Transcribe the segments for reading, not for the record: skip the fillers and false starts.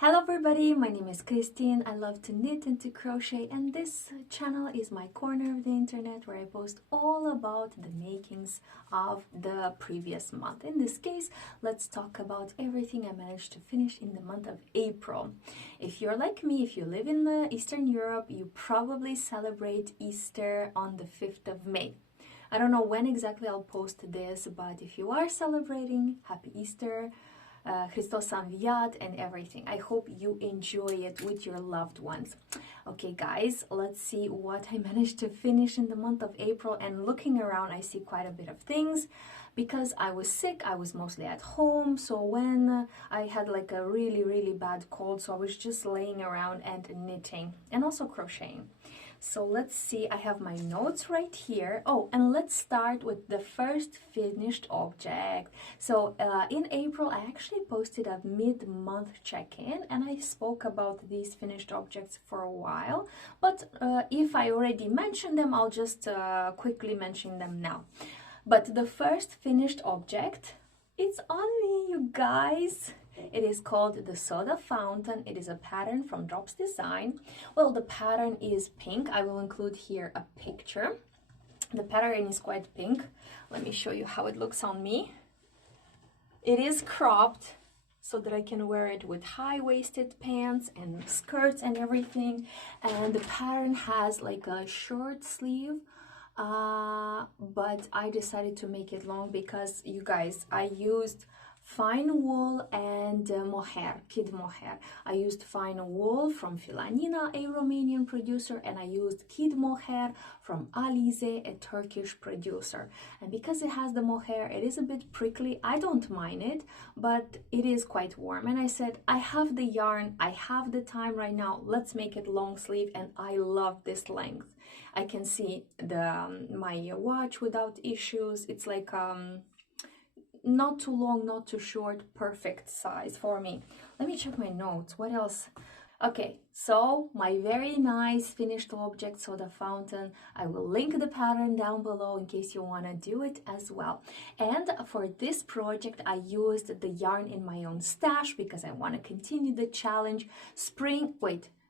Hello everybody, my name is Christine. I love to knit and to crochet, and this channel is my corner of the internet where I post all about the makings of the previous month. In this case, let's talk about everything I managed to finish in the month of April. If you're like me, if you live in Eastern Europe, you probably celebrate Easter on the 5th of May. I don't know when exactly I'll post this, but if you are celebrating, happy Easter, Christos Anviat and everything. I hope you enjoy it with your loved ones. Okay guys, let's see what I managed to finish in the month of April. And looking around, I see quite a bit of things because I was sick. I was mostly at home, so when I had like a really bad cold, so I was just laying around and knitting and also crocheting. So let's see, I have my notes right here. Oh, and let's start with the first finished object. So in April, I actually posted a mid-month check-in and I spoke about these finished objects for a while. But if I already mentioned them, I'll just quickly mention them now. But the first finished object, it's on me, you guys. It is called the Soda Fountain. It is a pattern from Drops Design. Well, the pattern is pink. I will include here a picture. The pattern is quite pink. Let me show you how it looks on me. It is cropped so that I can wear it with high-waisted pants and skirts and everything. And the pattern has like a short sleeve. But I decided to make it long because, you guys, I used fine wool and mohair, kid mohair. I used fine wool from Filanina, a Romanian producer, and I used kid mohair from Alize, a Turkish producer. And because it has the mohair, it is a bit prickly. I don't mind it, but it is quite warm. And I said, I have the yarn, I have the time right now, let's make it long sleeve, and I love this length. I can see my watch without issues. It's like not too long, not too short, perfect size for me. Let me check my notes. What else? Okay, so my very nice finished object, Soda Fountain. I will link the pattern down below in case you want to do it as well. And for this project, I used the yarn in my own stash because I want to continue the challenge.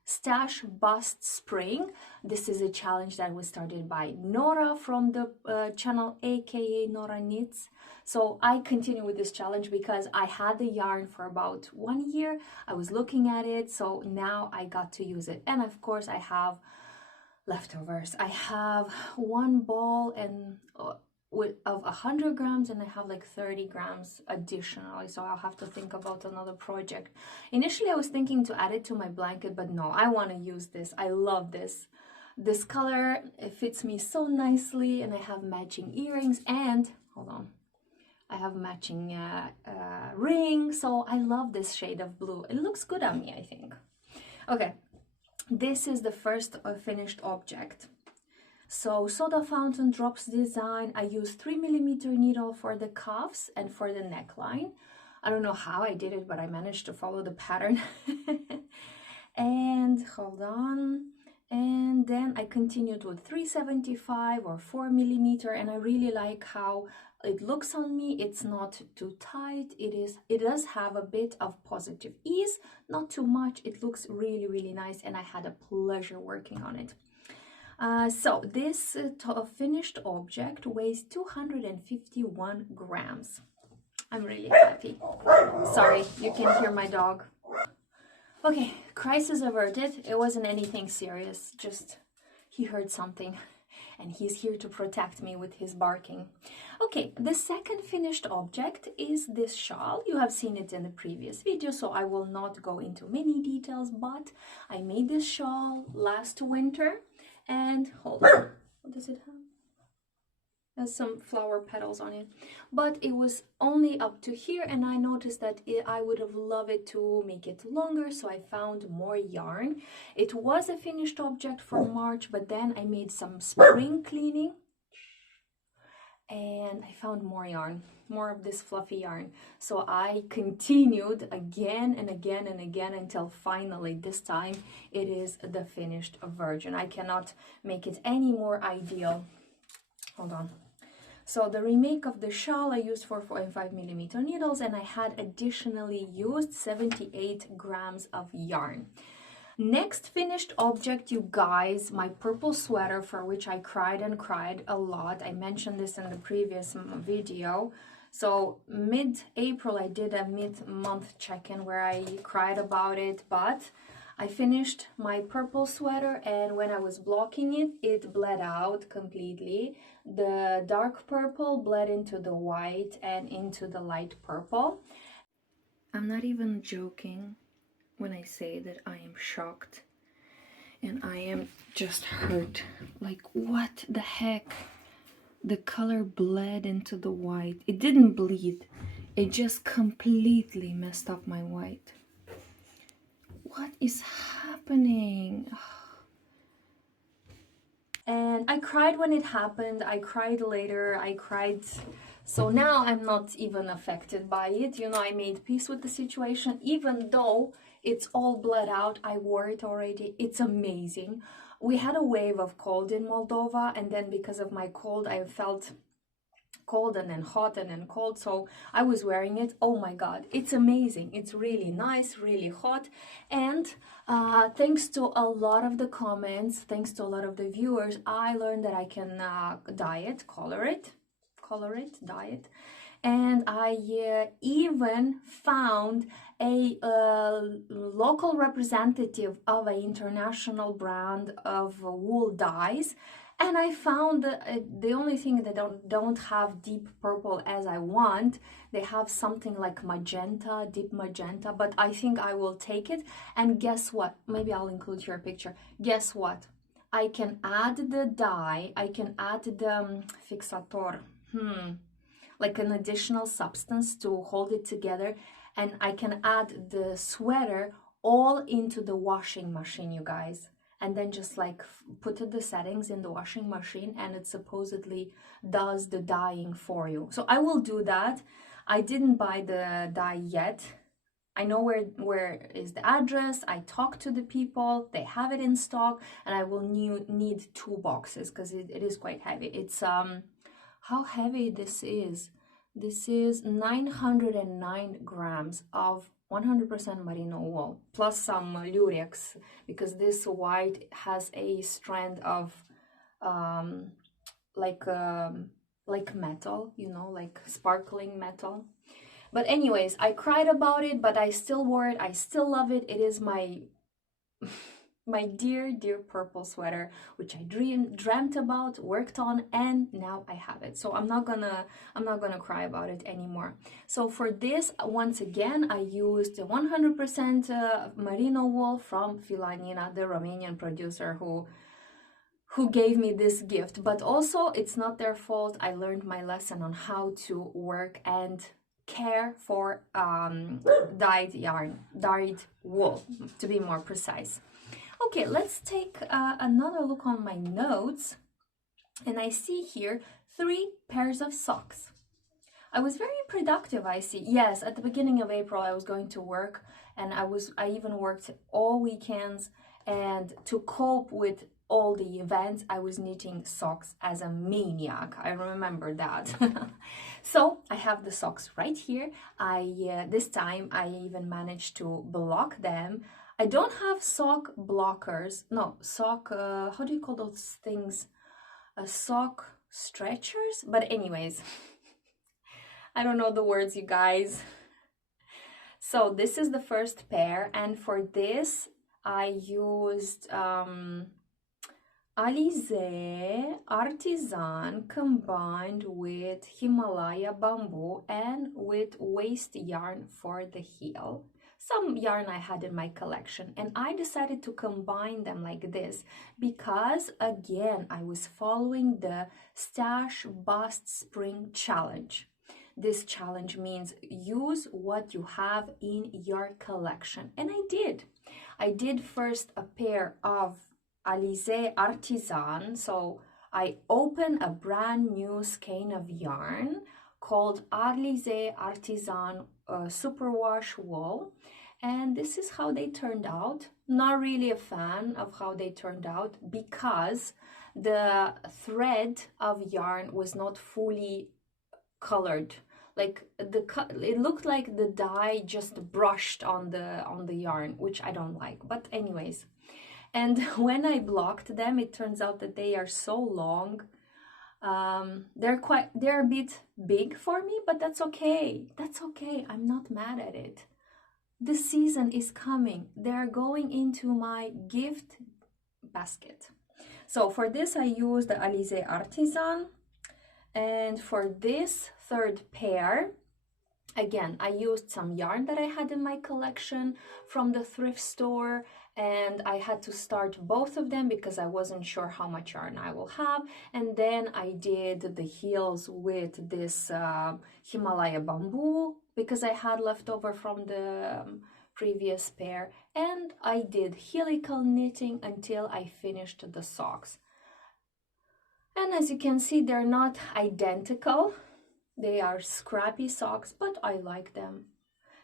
Stash Bust Spring. This is a challenge that was started by Nora from the channel aka Nora Knits. So I continue with this challenge because I had the yarn for about 1 year. I was looking at it, so now I got to use it. And of course I have leftovers. I have one ball and of 100 grams, and I have like 30 grams additionally, so I'll have to think about another project. Initially I was thinking to add it to my blanket, but no, I want to use this. I love this color. It fits me so nicely, and I have matching earrings, and hold on, I have matching ring, so I love this shade of blue. It looks good on me, I think. Okay, this is the first finished object. So Soda Fountain Drops Design. I used 3mm needle for the cuffs and for the neckline. I don't know how I did it, but I managed to follow the pattern. And hold on. And then I continued with 375 or 4mm, and I really like how it looks on me. It's not too tight. It does have a bit of positive ease, not too much. It looks really nice, and I had a pleasure working on it. So this finished object weighs 251 grams. I'm really happy. Sorry, you can hear my dog. Okay, crisis averted. It wasn't anything serious, just he heard something and he's here to protect me with his barking. Okay, the second finished object is this shawl. You have seen it in the previous video, so I will not go into many details, but I made this shawl last winter. And hold on, what does it have? There's some flower petals on it, but it was only up to here, and I noticed that I would have loved it to make it longer, so I found more yarn. It was a finished object for March, but then I made some spring cleaning and I found more yarn, more of this fluffy yarn. So I continued again and again and again until finally this time it is the finished version. I cannot make it any more ideal. Hold on. So the remake of the shawl I used 4.5mm needles, and I had additionally used 78 grams of yarn. Next finished object, you guys, my purple sweater, for which I cried and cried a lot. I mentioned this in the previous video. So mid-April I did a mid-month check-in where I cried about it, but I finished my purple sweater, and when I was blocking it, it bled out completely. The dark purple bled into the white and into the light purple. I'm not even joking when I say that I am shocked and I am just hurt. Like, what the heck? The color bled into the white. It didn't bleed. It just completely messed up my white. What is happening? And I cried when it happened. I cried later. I cried. So now I'm not even affected by it. You know, I made peace with the situation. Even though it's all bled out, I wore it already. It's amazing. We had a wave of cold in Moldova, and then because of my cold, I felt cold and then hot and then cold, so I was wearing it. Oh my god, it's amazing. It's really nice, really hot. And thanks to a lot of the comments, thanks to a lot of the viewers, I learned that I can dye it, color it, dye it. And I even found a local representative of an international brand of wool dyes. And I found the only thing they don't have deep purple as I want. They have something like magenta, deep magenta, but I think I will take it. And guess what? Maybe I'll include here a picture. Guess what? I can add the dye, I can add the fixator, like an additional substance to hold it together, and I can add the sweater all into the washing machine, you guys. And then just like put the settings in the washing machine, and it supposedly does the dyeing for you. So I will do that. I didn't buy the dye yet. I know where is the address. I talked to the people, they have it in stock, and I will need 2 boxes because it is quite heavy. It's how heavy this is. This is 909 grams of 100% merino wool, plus some lurex, because this white has a strand of like metal, you know, like sparkling metal. But anyways, I cried about it, but I still wore it. I still love it. It is my my dear purple sweater, which I dreamt about, worked on, and now I have it. So I'm not gonna cry about it anymore. So for this, once again, I used 100% merino wool from Filanina, the Romanian producer who gave me this gift. But also, it's not their fault. I learned my lesson on how to work and care for dyed yarn, dyed wool, to be more precise. Okay, let's take another look on my notes, and I see here 3 pairs of socks. I was very productive, I see. Yes, at the beginning of April I was going to work, and I even worked all weekends, and to cope with all the events I was knitting socks as a maniac. I remember that. So I have the socks right here. This time I even managed to block them. I don't have sock blockers. No, sock, how do you call those things? Sock stretchers? But anyways, I don't know the words, you guys. So this is the first pair, and for this I used Alize Artisan combined with Himalaya bamboo and with waist yarn for the heel. Some yarn I had in my collection, and I decided to combine them like this because, again, I was following the Stash Bust Spring challenge. This challenge means use what you have in your collection, and I did. I did first a pair of Alize Artisan, so I opened a brand new skein of yarn called Alize Artisan Superwash Wool, And this is how they turned out. Not really a fan of how they turned out because the thread of yarn was not fully colored. Like it looked like the dye just brushed on the yarn, which I don't like. But anyways, and when I blocked them, it turns out that they are so long. They're a bit big for me, but that's okay. That's okay. I'm not mad at it. The season is coming. They're going into my gift basket. So for this, I used the Alize Artisan. And for this third pair, again, I used some yarn that I had in my collection from the thrift store, and I had to start both of them because I wasn't sure how much yarn I will have. And then I did the heels with this Himalaya bamboo because I had leftover from the previous pair. And I did helical knitting until I finished the socks. And as you can see, they're not identical. They are scrappy socks, but I like them.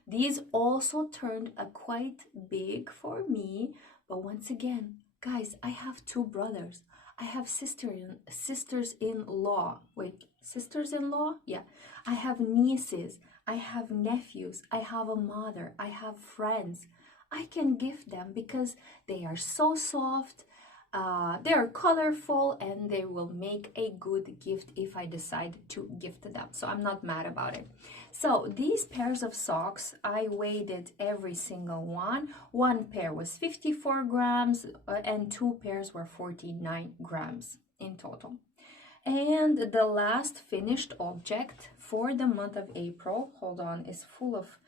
These also turned out quite big for me. But once again, guys, I have two brothers. I have sisters-in-law. Wait, sisters-in-law? Yeah. I have nieces. I have nephews. I have a mother. I have friends. I can gift them because they are so soft. They are colorful and they will make a good gift if I decide to gift them. So I'm not mad about it. So these pairs of socks, I weighed every single one. One pair was 54 grams and two pairs were 49 grams in total. And the last finished object for the month of April, hold on, is full of...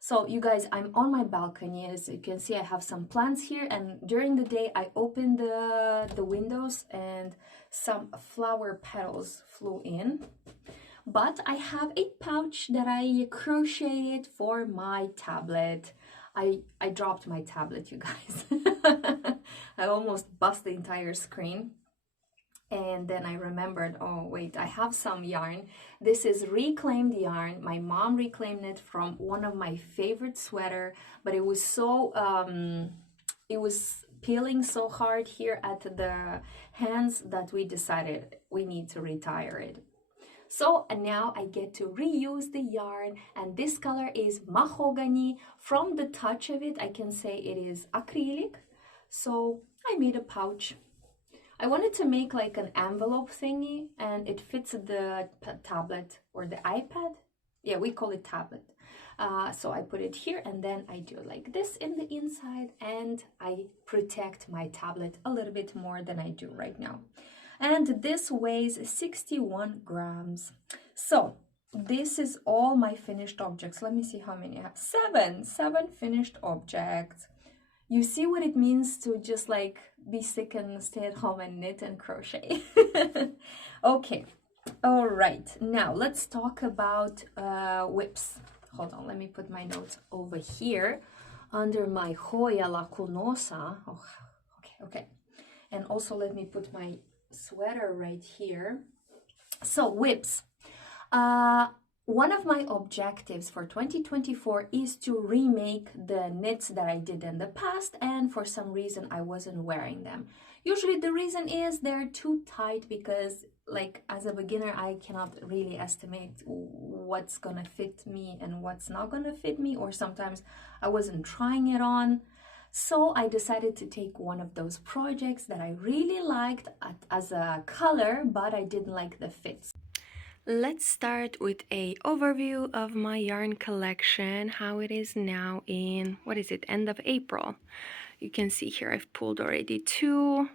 So you guys, I'm on my balcony. As you can see, I have some plants here, and during the day I opened the windows and some flower petals flew in. But I have a pouch that I crocheted for my tablet. I dropped my tablet, you guys. I almost bust the entire screen. And then I remembered, oh wait, I have some yarn. This is reclaimed yarn. My mom reclaimed it from one of my favorite sweater, but it was so, it was peeling so hard here at the hands that we decided we need to retire it. So now I get to reuse the yarn, and this color is mahogany. From the touch of it, I can say it is acrylic. So I made a pouch. I wanted to make like an envelope thingy, and it fits the tablet or the iPad. Yeah, we call it tablet. So I put it here, and then I do like this in the inside, and I protect my tablet a little bit more than I do right now. And this weighs 61 grams. So this is all my finished objects. Let me see how many I have. Seven finished objects. You see what it means to just like be sick and stay at home and knit and crochet. Okay, all right, now let's talk about whips. Hold on, let me put my notes over here under my Hoya La Cunosa. Oh, okay. And also let me put my sweater right here. So whips. One of my objectives for 2024 is to remake the knits that I did in the past, and for some reason I wasn't wearing them. Usually the reason is they're too tight because, like, as a beginner I cannot really estimate what's gonna fit me and what's not gonna fit me, or sometimes I wasn't trying it on. So I decided to take one of those projects that I really liked as a color, but I didn't like the fits. Let's start with a overview of my yarn collection, how it is now in, what is it, end of April. You can see here I've pulled already two.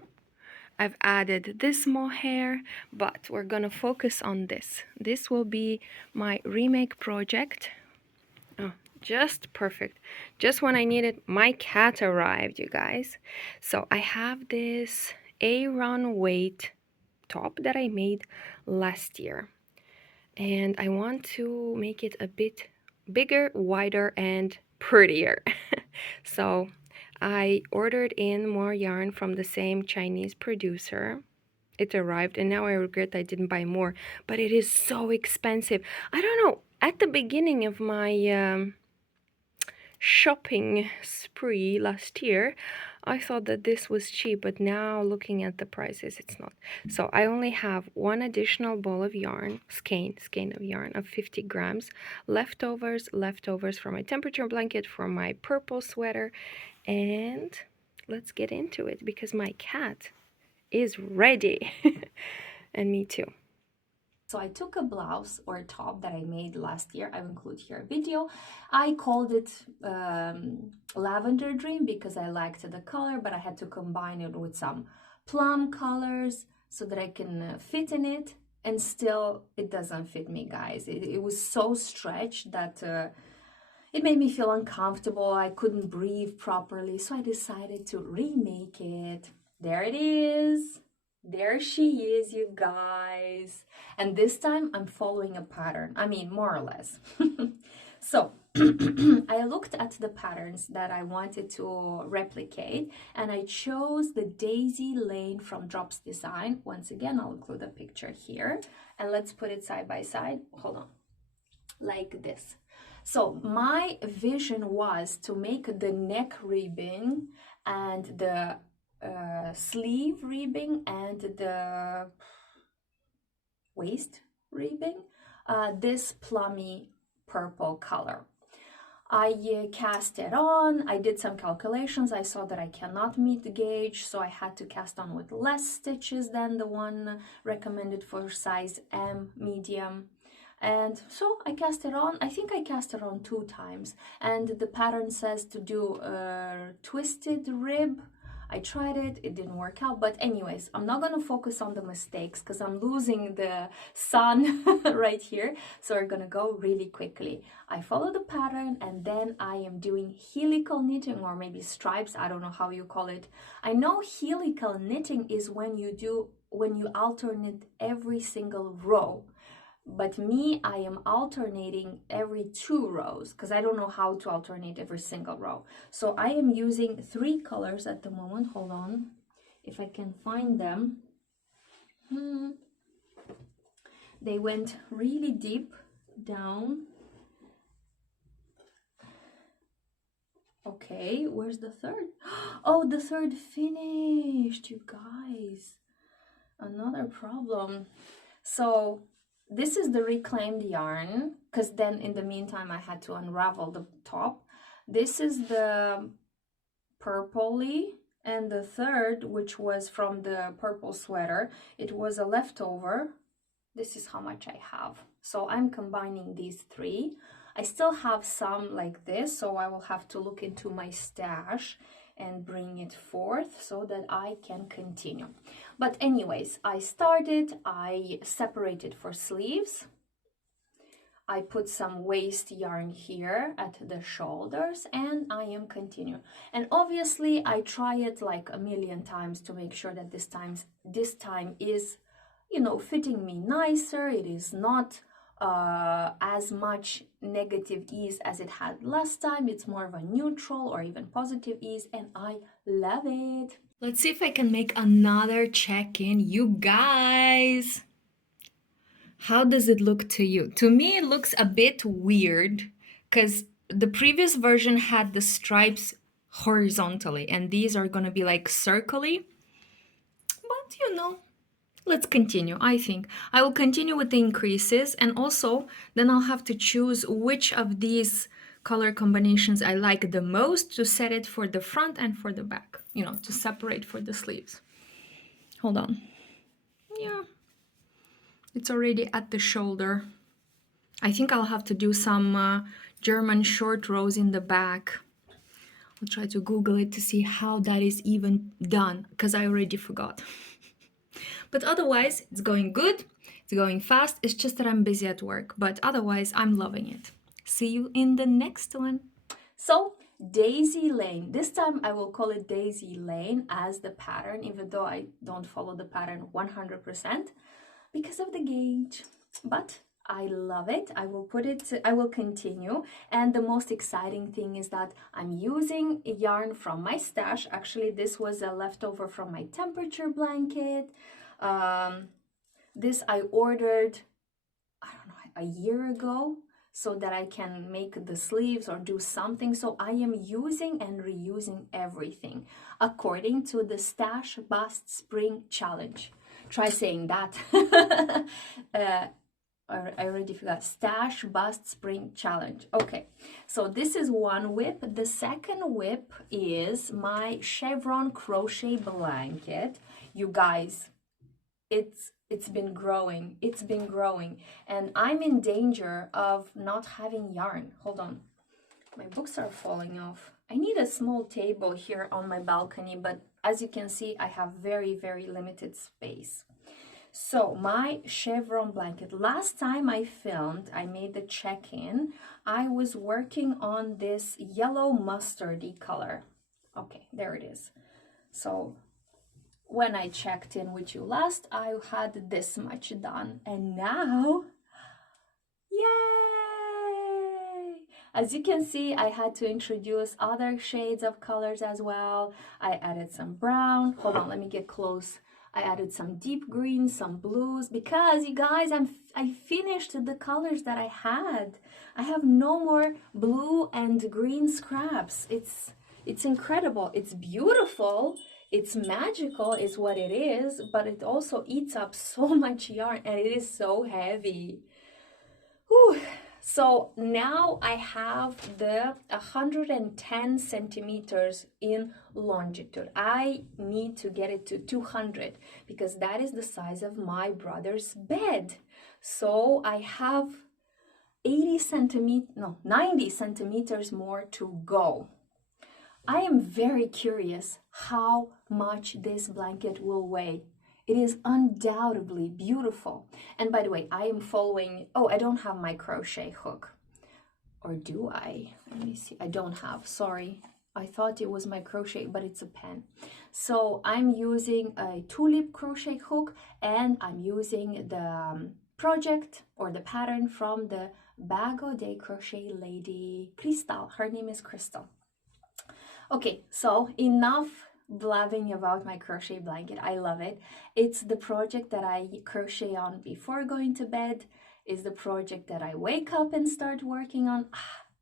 I've added this mohair, but we're gonna focus on this. This will be my remake project. Oh, just perfect. Just when I needed, my cat arrived, you guys. So I have this Aran weight top that I made last year. And I want to make it a bit bigger, wider, and prettier. So I ordered in more yarn from the same Chinese producer. It arrived, and now I regret I didn't buy more, but it is so expensive. I don't know, at the beginning of my shopping spree last year, I thought that this was cheap, but now looking at the prices, it's not. So I only have one additional ball of yarn, skein of yarn of 50 grams, leftovers from my temperature blanket, from my purple sweater, and let's get into it because my cat is ready. And me too. So I took a blouse or a top that I made last year. I will include here a video. I called it Lavender Dream because I liked the color, but I had to combine it with some plum colors so that I can fit in it. And still, it doesn't fit me, guys. It was so stretched that it made me feel uncomfortable. I couldn't breathe properly. So I decided to remake it. There it is. There she is, you guys. And this time I'm following a pattern. I mean, more or less. So I looked at the patterns that I wanted to replicate and I chose the Daisy Lane from Drops Design. Once again, I'll include a picture here and let's put it side by side. Hold on. Like this. So my vision was to make the neck ribbing and the sleeve ribbing and the waist ribbing this plummy purple color. I cast it on, I did some calculations, I saw that I cannot meet the gauge, so I had to cast on with less stitches than the one recommended for size M medium. And so I cast it on. I think I cast it on 2 times, and the pattern says to do a twisted rib. I tried it, it didn't work out, but anyways, I'm not gonna focus on the mistakes because I'm losing the sun right here, so we're gonna go really quickly. I follow the pattern and then I am doing helical knitting, or maybe stripes, I don't know how you call it. I know helical knitting is when you alternate every single row. But me, I am alternating every 2 rows because I don't know how to alternate every single row. So I am using 3 colors at the moment. Hold on, if I can find them. They went really deep down. Okay, where's the third? Oh, the third finished, you guys. Another problem. So this is the reclaimed yarn, because then in the meantime I had to unravel the top. This is the purpley, and the third, which was from the purple sweater, it was a leftover. This is how much I have. So I'm combining these 3. I still have some like this, so I will have to look into my stash and bring it forth so that I can continue. But anyways, I started, I separated for sleeves. I put some waist yarn here at the shoulders and I am continuing. And obviously I try it like a million times to make sure that this time is, you know, fitting me nicer. It is not as much negative ease as it had last time. It's more of a neutral or even positive ease, and I love it. Let's see if I can make another check-in, you guys. How does it look to you? To me, it looks a bit weird because the previous version had the stripes horizontally, and these are gonna be like circly. But you know, let's continue. I think I will continue with the increases, and also then I'll have to choose which of these color combinations I like the most to set it for the front and for the back, you know, to separate for the sleeves. Hold on. Yeah, it's already at the shoulder. I think I'll have to do some German short rows in the back. I'll try to Google it to see how that is even done, because I already forgot. But otherwise, it's going good, it's going fast, it's just that I'm busy at work, but otherwise, I'm loving it. See you in the next one. So, Daisy Lane. This time I will call it Daisy Lane as the pattern, even though I don't follow the pattern 100% because of the gauge. But I love it. I will continue. And the most exciting thing is that I'm using yarn from my stash. Actually, this was a leftover from my temperature blanket. This I ordered, I don't know, a year ago. so that I can make the sleeves or do something. So I am using and reusing everything according to the Stash Bust Spring Challenge. Try saying that. I already forgot. Stash Bust Spring Challenge. Okay, so this is one whip. The second whip is my Chevron crochet blanket. You guys, it's been growing. It's been growing, and I'm in danger of not having yarn. Hold on, my books are falling off. I need a small table here on my balcony, but as you can see, I have very, very limited space. So my Chevron blanket, last time I filmed, I made the check-in, I was working on this yellow mustardy color. Okay, there it is. So when I checked in with you last, I had this much done, and now, yay! As you can see, I had to introduce other shades of colors as well. I added some brown. Hold on, let me get close. I added some deep greens, some blues, because you guys, I finished the colors that I had. I have no more blue and green scraps. It's incredible. It's beautiful. It's magical is what it is, but it also eats up so much yarn, and it is so heavy. Whew. So now I have the 110 centimeters in longitude. I need to get it to 200 because that is the size of my brother's bed. So I have 90 centimeters more to go. I am very curious how much this blanket will weigh. It is undoubtedly beautiful. And by the way, I am following, I don't have my crochet hook. Or do I? Let me see. I don't have, sorry. I thought it was my crochet, but it's a pen. So I'm using a tulip crochet hook, and I'm using the project or the pattern from the Bago de Crochet lady, Crystal. Her name is Crystal. Okay, so enough blabbing about my crochet blanket. I love it. It's the project that I crochet on before going to bed. Is the project that I wake up and start working on.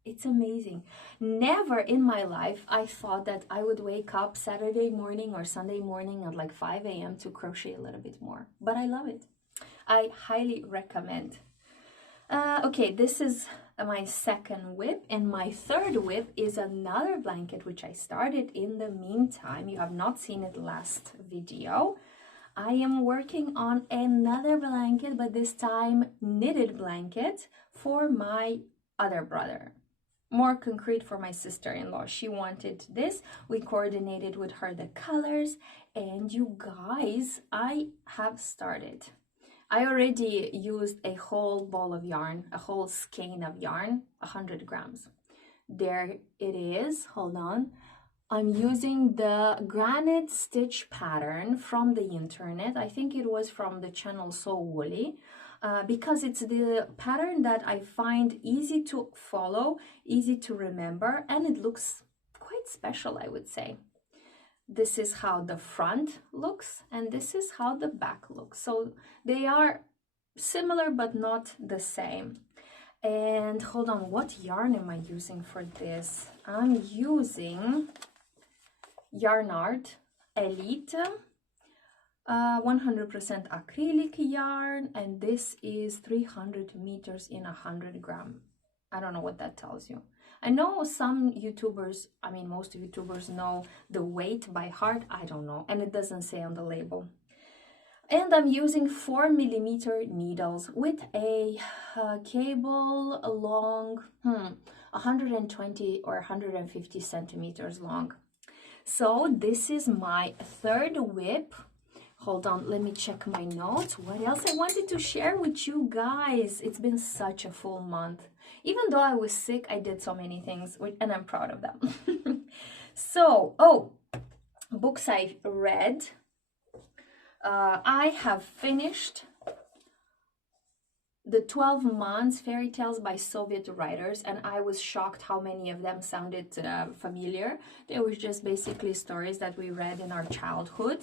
It's amazing. Never in my life I thought that I would wake up Saturday morning or Sunday morning at like 5 a.m. to crochet a little bit more. But I love it. I highly recommend. Okay, this is my second whip, and my third whip is another blanket which I started in the meantime. You have not seen it last video. I am working on another blanket, but this time knitted blanket for my other brother. More concrete, for my sister-in-law. She wanted this. We coordinated with her the colors, and you guys, I have started. I already used a whole ball of yarn, a whole skein of yarn, 100 grams. There it is. Hold on. I'm using the Granite stitch pattern from the internet. I think it was from the channel So Woolly, because it's the pattern that I find easy to follow, easy to remember, and it looks quite special, I would say. This is how the front looks, and this is how the back looks. So they are similar, but not the same. And hold on, what yarn am I using for this? I'm using Yarn Art Elite 100% acrylic yarn, and this is 300 meters in 100 gram. I don't know what that tells you. I know some YouTubers, I mean most YouTubers know the weight by heart. I don't know, and it doesn't say on the label. And I'm using 4mm needles with a cable long 120 or 150 centimeters long. So this is my third whip. Hold on, let me check my notes. What else I wanted to share with you guys? It's been such a full month. Even though I was sick, I did so many things, and I'm proud of them. So, books I read. I have finished the 12 Months Fairy Tales by Soviet writers, and I was shocked how many of them sounded familiar. They were just basically stories that we read in our childhood.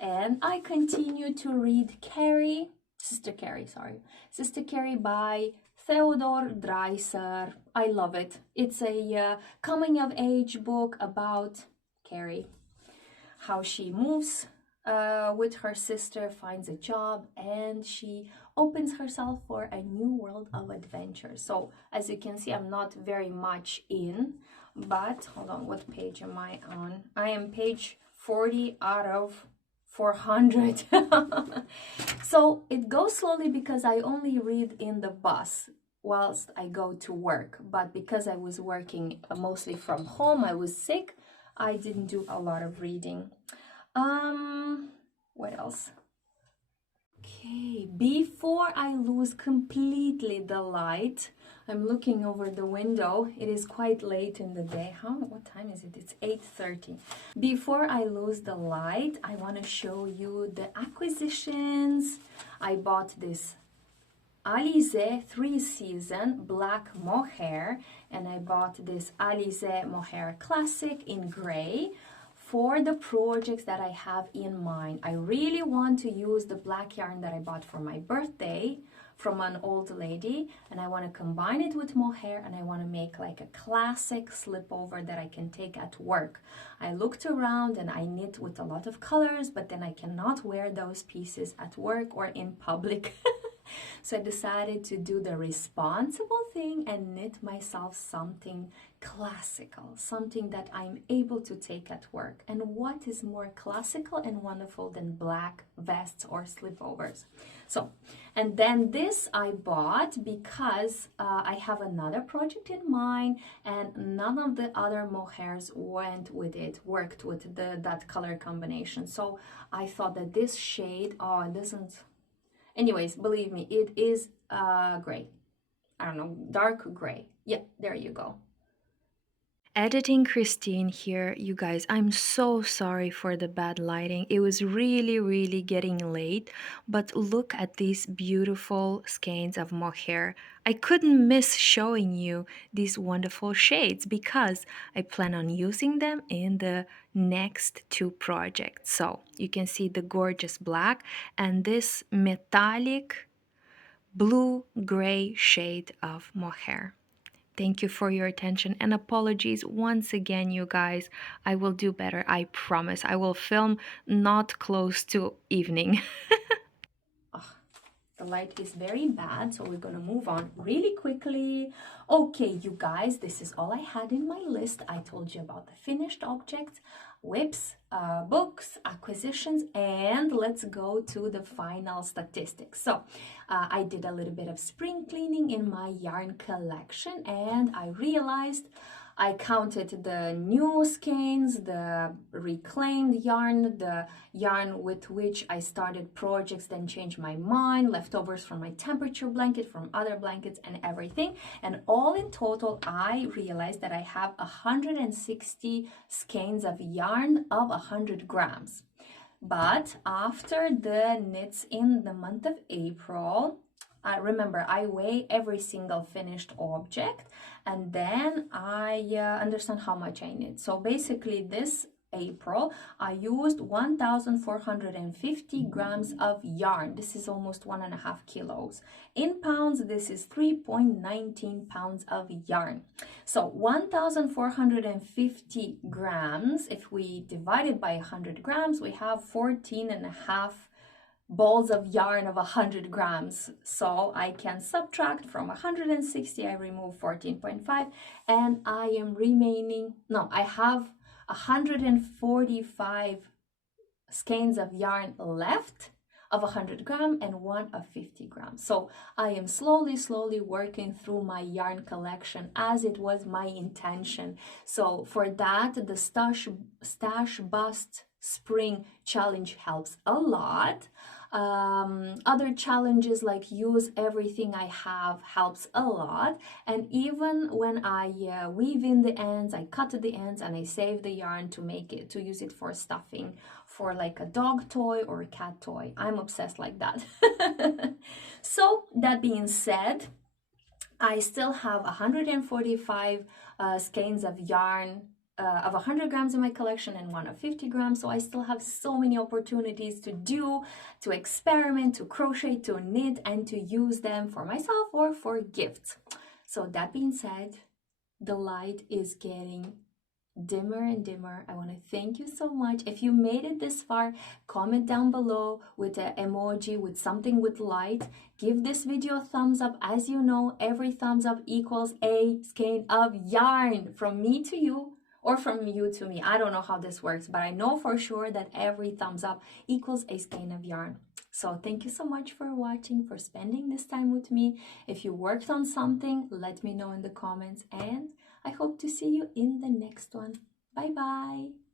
And I continue to read Sister Carrie by Theodore Dreiser. I love it. It's a coming of age book about Carrie, how she moves with her sister, finds a job, and she opens herself for a new world of adventure. So as you can see, I'm not very much in, but hold on, what page am I on? I am page 40 out of 400. So it goes slowly because I only read in the bus whilst I go to work, but because I was working mostly from home, I was sick, I didn't do a lot of reading. What else? Okay, before I lose completely the light, I'm looking over the window. It is quite late in the day. What time is it? It's 8:30. Before I lose the light, I want to show you the acquisitions. I bought this Alize 3-season black mohair, and I bought this Alize mohair classic in gray for the projects that I have in mind. I really want to use the black yarn that I bought for my birthday from an old lady, and I want to combine it with mohair, and I want to make like a classic slip over that I can take at work. I looked around and I knit with a lot of colors, but then I cannot wear those pieces at work or in public. So I decided to do the responsible thing and knit myself something classical, something that I'm able to take at work. And what is more classical and wonderful than black vests or slipovers? So, and then this I bought because I have another project in mind, and none of the other mohairs went with it, worked with that color combination. So I thought that this shade, oh, it doesn't. Anyways, believe me, it is gray. I don't know, dark gray. Yeah, there you go. Editing Christine here, you guys. I'm so sorry for the bad lighting. It was really getting late, but look at these beautiful skeins of mohair. I couldn't miss showing you these wonderful shades because I plan on using them in the next two projects. So you can see the gorgeous black and this metallic blue-gray shade of mohair. Thank you for your attention and apologies once again, you guys. I will do better, I promise. I will film not close to evening. The light is very bad, so we're gonna move on really quickly. Okay, you guys, this is all I had in my list. I told you about the finished objects, whips, books, acquisitions, and let's go to the final statistics. So I did a little bit of spring cleaning in my yarn collection, and I realized I counted the new skeins, the reclaimed yarn, the yarn with which I started projects, then changed my mind, leftovers from my temperature blanket, from other blankets and everything. And all in total, I realized that I have 160 skeins of yarn of 100 grams. But after the knits in the month of April, remember, I weigh every single finished object and then I understand how much I need. So basically this April, I used 1,450 grams of yarn. This is almost 1.5 kilos. In pounds, this is 3.19 pounds of yarn. So 1,450 grams, if we divide it by 100 grams, we have 14.5 balls of yarn of 100 grams. So I can subtract from 160, I remove 14.5, and I am remaining, no, I have 145 skeins of yarn left of 100 gram and one of 50 grams. So I am slowly working through my yarn collection as it was my intention. So for that, the Stash Bust Spring challenge helps a lot. Other challenges like use everything I have helps a lot. And even when I weave in the ends, I cut the ends and I save the yarn to make it, to use it for stuffing for like a dog toy or a cat toy. I'm obsessed like that. So that being said, I still have 145 skeins of yarn of 100 grams in my collection and one of 50 grams. So I still have so many opportunities to experiment, to crochet, to knit, and to use them for myself or for gifts. So that being said, the light is getting dimmer and dimmer. I want to thank you so much. If you made it this far, comment down below with an emoji with something with light. Give this video a thumbs up. As you know, every thumbs up equals a skein of yarn from me to you, or from you to me. I don't know how this works, but I know for sure that every thumbs up equals a skein of yarn. So thank you so much for watching, for spending this time with me. If you worked on something, let me know in the comments, and I hope to see you in the next one. Bye bye.